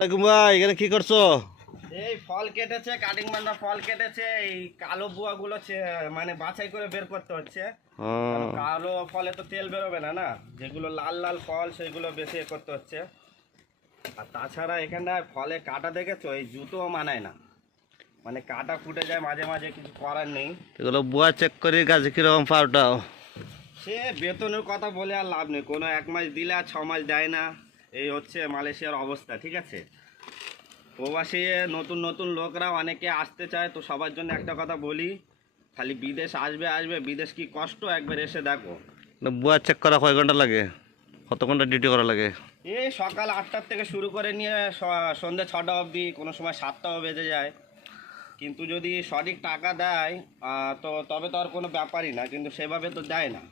ভাই এখানে কি করছো? এই ফল কেটেছে, কাটিং মান্ডা ফল কেটেছে। এই কালো বুয়া গুলো মানে বাছাই করে বের করতে হচ্ছে। কারণ কালো ফলে তো তেল বেরোবে না, না যেগুলো লাল লাল ফল সেগুলো বেশি করতে হচ্ছে। আর তাছাড়া এখানটায় ফলে কাটা দেখেছো, এই জুতোও মানায় না, মানে কাটা ফুটে যায় মাঝে মাঝে, কিছু করার নেই। এগুলো বুয়া চেক করে গাছে কিরকম পাউটাও। সে বেতনের কথা বলে আর লাভ নেই, কোনো 1 মাস দিলে আর 6 মাস দেয় না। এই হচ্ছে মালয়েশিয়ার অবস্থা, ঠিক আছে। প্রবাসী নতুন নতুন লোকরা অনেকে আসতে চায়, তো সবার জন্য একটা কথা বলি, খালি বিদেশ আসবে আসবে, বিদেশ কি কষ্ট, একবার এসে দেখো। বুয়া চেক করা কয় ঘন্টা লাগে? কত ঘন্টা ডিউটি করা লাগে? এই সকাল 8টার থেকে শুরু করে নিয়ে সন্ধ্যে 6টা অবধি, কোনো সময় 7টাও বেজে যায়। কিন্তু যদি সঠিক টাকা দেয় তো তবে তো আর কোনো ব্যাপারই না, কিন্তু সেভাবে তো দেয় না।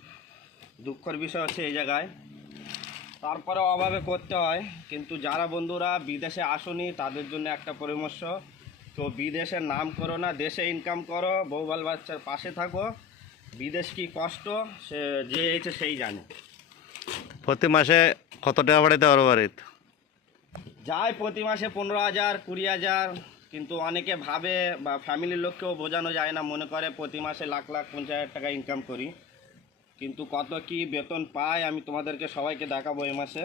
দুঃখের বিষয় হচ্ছে এই জায়গায়। তারপরে অভাবে করতে হয়। কিন্তু যারা বন্ধুরা বিদেশে আসুনি তাদের জন্য একটা পরামর্শ, তো বিদেশের নাম করো না, দেশে ইনকাম করো, বউ বাল বাচ্চার পাশে থাকো। বিদেশ কি কষ্ট সে যে হয়েছে সেই জানে। প্রতি মাসে কত টাকা পাঠাইতে পারো বাড়িতে? যায় প্রতি মাসে 15,000 20,000, কিন্তু অনেকে ভাবে বা ফ্যামিলির লোককেও বোঝানো যায় না, মনে করে প্রতি মাসে লাখ লাখ 50,000 টাকা ইনকাম করি। কিন্তু কত কি বেতন পায় আমি তোমাদেরকে সবাইকে দেখাবো এই মাসে।